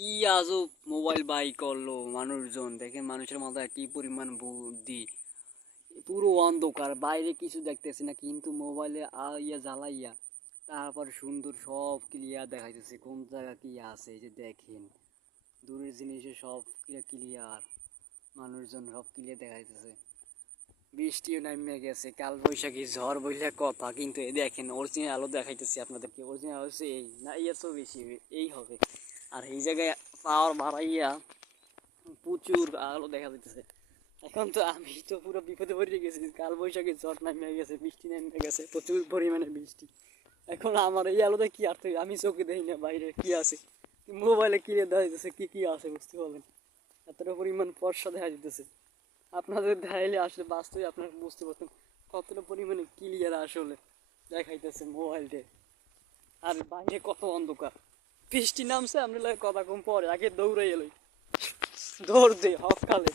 কি আজব mobile by করল মানুষজন। দেখেন মানুষের মাথায় কি পরিমাণ বুদ্ধি। পুরো অন্ধকার, বাইরে কিছু দেখতেছি না, কিন্তু মোবাইলে ইয়া জ্বালাইয়া, তারপর সুন্দর সব ক্লিয়ার দেখাইতেছে, কোন জায়গা কি আছে যে দেখেন। দূরের জিনিসে সব ক্লিয়ার মানুষজন সব ক্লিয়ার দেখাইতেছে। বৃষ্টিও নামে গেছে, কাল বৈশাখী, ঝড় বইলে কথা, কিন্তু দেখেন অরিজিনাল আলো দেখাইতেছি আপনাদেরকে অরিজিনাল হচ্ছে এই, না এর তো বেশি এই হবে। আর এই জায়গায় পাওয়ার বাড়াইয়া প্রচুর আলো দেখা যাইতেছে। এখন তো আমি তো পুরো বিপদে পড়ে গেছি। কাল বৈশাখী ঝড় নামে গেছে, বৃষ্টি নামে গেছে, প্রচুর পরিমাণে বৃষ্টি। এখন আমার এই আলোতে কি আর আমি চোখে দেখি না বাইরে কি আছে। মোবাইলে কি দেখা যাইতেছে, কি কি আছে বুঝতে পারলেন? এতটা পরিমাণ ফর্সা দেখা যেতেছে আপনাদের দেখাইলে আসলে বাস্তবে আপনারা বুঝতে পারতেন কতটা পরিমাণে ক্লিয়ার আসলে দেখাইতেছে মোবাইলটা। আর বাইরে কত অন্ধকার। বৃষ্টি নামছে আমরা কথা কম পরে আগে দৌড়াই এলো দৌড় দে হকালে